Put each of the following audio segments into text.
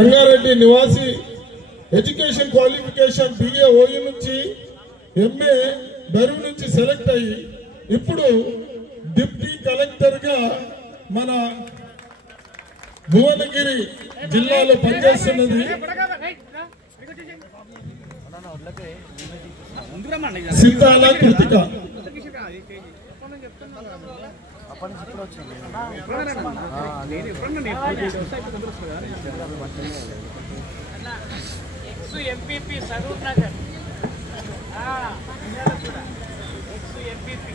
రంగారెడ్డి నివాసి education qualification BA OU నుంచి MA బెరూర్ నుంచి సెలెక్ట్ అయ్యి ఇప్పుడు డిప్యూటీ కలెక్టర్ గా మన భువనగిరి జిల్లాలో పనిచేస్తున్నది సిద్ధాల కృతిక. ఎంపీపీ సరూర్ నగర్ ఎంపీపీ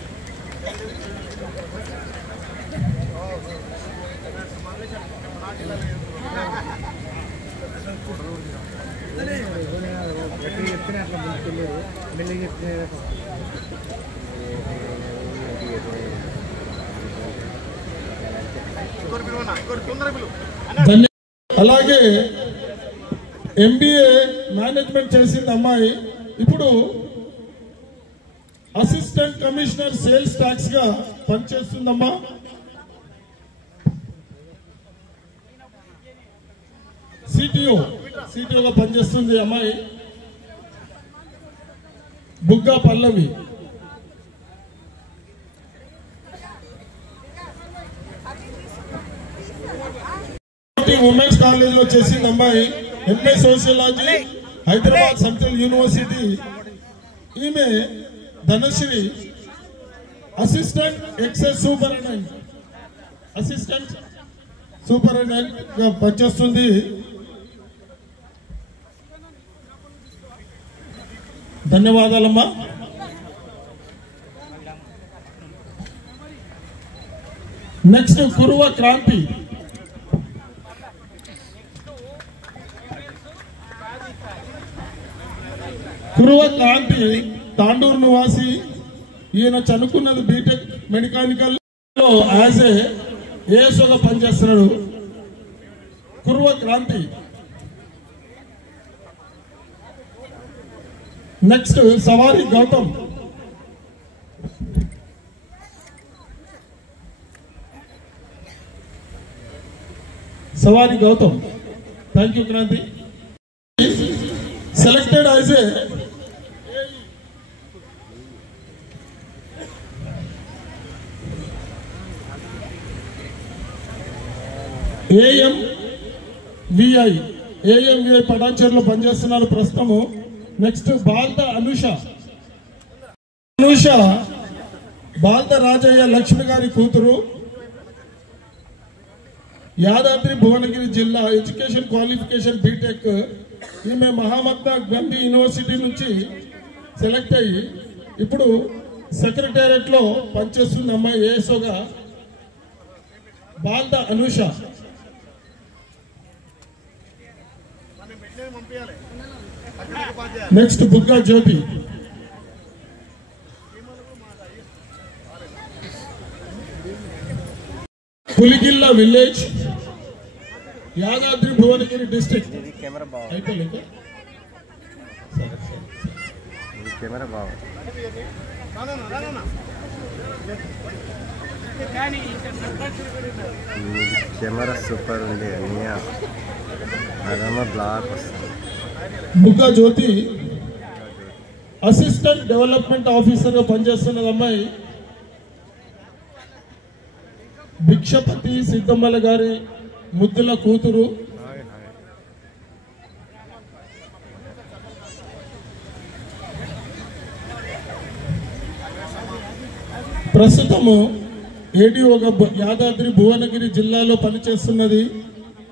అలాగే MBA మేనేజ్మెంట్ చేసింది అమ్మాయి ఇప్పుడు అసిస్టెంట్ కమిషనర్ సేల్స్ ట్యాక్స్ గా పనిచేస్తుందమ్మా. సిటిఓగా పనిచేస్తుంది అమ్మాయి. బుగ్గా పల్లవి. ఉమెన్స్ కాలేజ్ లో చేసింది అమ్మాయి. MA sociology Hyderabad central university. ఈమె ధనశ్రీ అసిస్టెంట్ ఎక్సైజ్ సూపరింటెండెంట్ గా పనిచేస్తుంది. ధన్యవాదాలమ్మా. నెక్స్ట్ కురువ క్రాంతి. కురువ క్రాంతి తాండూరు నివాసి. ఈయన చదువుకున్నది బీటెక్ మెకానికల్ లో యాజ్ ఏఎస్ఓగా పనిచేస్తున్నాడు. Kuruva Kranthi. Next Savari Gautam. Thank you Kranthi. Selected as AMVI పటాన్చేరులో పనిచేస్తున్నారు ప్రస్తుతము. నెక్స్ట్ బాల్త అనుష. బాల్త రాజయ్య లక్ష్మి గారి కూతురు. యాదాద్రి భువనగిరి జిల్లా ఎడ్యుకేషన్ క్వాలిఫికేషన్ బీటెక్. ఈమె మహాత్మా గాంధీ యూనివర్సిటీ నుంచి సెలెక్ట్ అయ్యి ఇప్పుడు సెక్రటేరియట్ లో పనిచేస్తుంది అమ్మాయి ఏఎస్ఓగా. Balta Anusha. Next Bugga Jyothi. Puligilla village Yadadri Bhuvanagiri district. అయిపోయింది కెమెరా సూపర్ ఉంది. బ్లాక్ వస్తుంది. Bugga Jyothi assistant development officer గా పనిచేస్తున్నది అమ్మాయి. భిక్షపతి సిద్ధమ్మల గారి ముద్దుల కూతురు. ప్రస్తుతము ఏడీఓగా యాదాద్రి భువనగిరి జిల్లాలో పనిచేస్తున్నది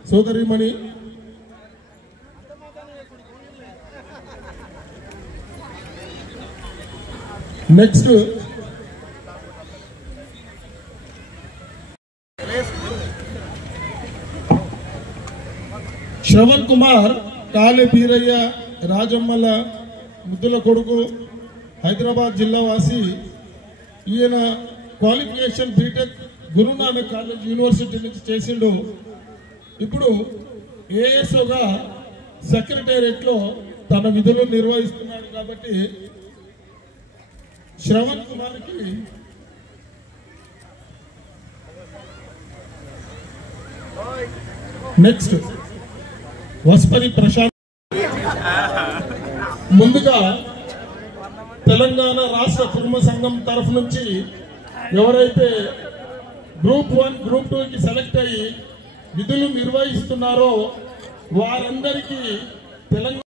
సోదరిమణి. నెక్స్ట్ శ్రవణ్ కుమార్ కాళీ బీరయ్య రాజమ్మల ముద్దుల కొడుకు, హైదరాబాద్ జిల్లా వాసి. ఈయన qualification BTech Guru Nanak college university నుంచి చేసిండు. ఇప్పుడు ఏఎస్ఓగా సెక్రటేరియట్ లో తన విధులు నిర్వహిస్తున్నాడు. కాబట్టి శ్రవణ్ కుమార్ కి నెక్స్ట్ వస్పతి ప్రశాంత్. ముందుగా తెలంగాణ రాష్ట్ర కుటుంబ సంఘం తరఫు నుంచి ఎవరైతే గ్రూప్ 1 గ్రూప్ 2కి సెలెక్ట్ అయ్యి విధులు నిర్వహిస్తున్నారో వారందరికీ తెలంగాణ